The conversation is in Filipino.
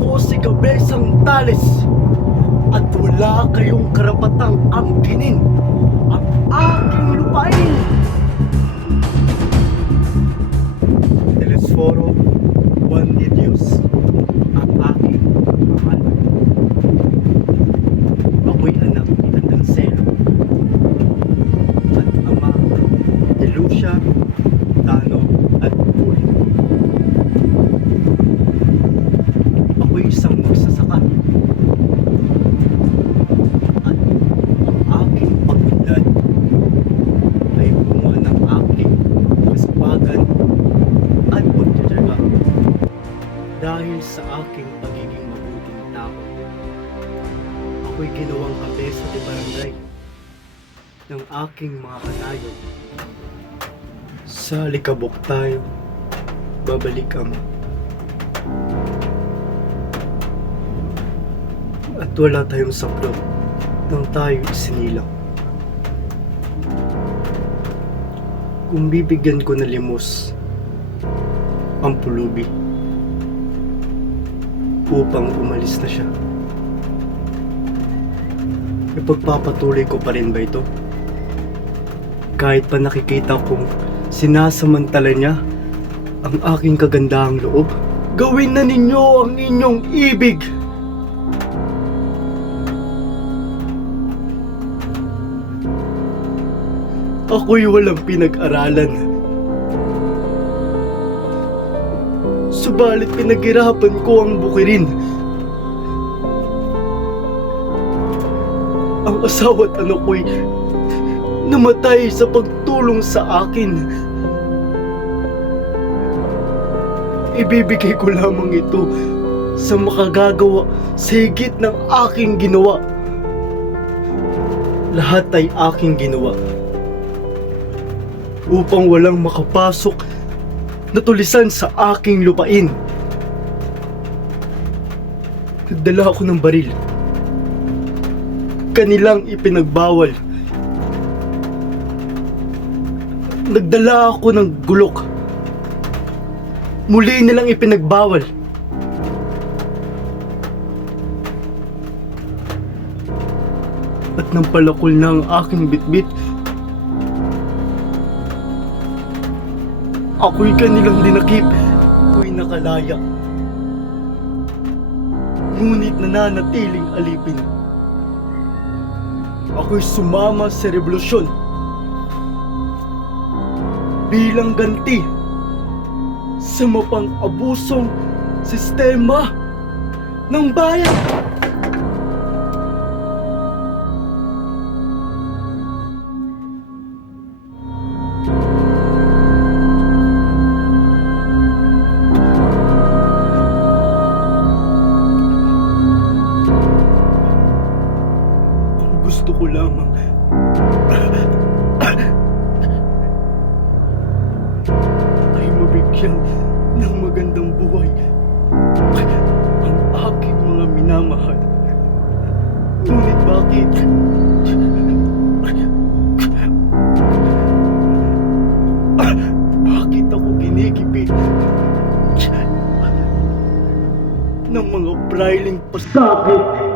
Ako si Kabesang Tales at wala kayong karapatang angkinin ang aking lupain. Telesforo Juan de Dios, ang aking mahal. Ako'y anak ni Andancelo at ama ni Lucia, Tano at Buhay. Ako'y isang magsasaka at ang aking pag-unlad ay bunga ng aking kasipagan at pagtitiyaga. Dahil sa aking pagiging mabuting tao, ako'y ginawang kabesa de barangay ng aking mga kanayon. Sa likabok tayo, babalik Ama. At wala tayong saklot nang tayo isinilang. Kung bibigyan ko na limos ang pulubi upang umalis na siya, ipagpapatuloy ko pa rin ba ito? Kahit pa nakikita kong sinasamantala niya ang aking kagandahang loob, gawin na ninyo ang inyong ibig. Ako'y walang pinag-aralan, subalit pinaghirapan ko ang bukirin. Ang asawa at anak ko'y namatay sa pagtulong sa akin. Ibibigay ko lamang ito sa makagagawa sa higit ng aking ginawa. Lahat ay aking ginawa upang walang makapasok na tulisan sa aking lupain. Nagdala ako ng baril. Kanilang ipinagbawal. Nagdala ako ng gulok. Muli nilang ipinagbawal. At nang palakol na ang aking bitbit, ako'y kanilang dinakip. Ako'y nakalaya. Ngunit nananatiling alipin. Ako'y sumama sa revolusyon bilang ganti sa mapang-abusong sistema ng bayan. Gusto ko lamang ay mabigyan ng magandang buhay ang aking mga minamahal. Ngunit bakit ako ginigipit ng mga prailing pasakit?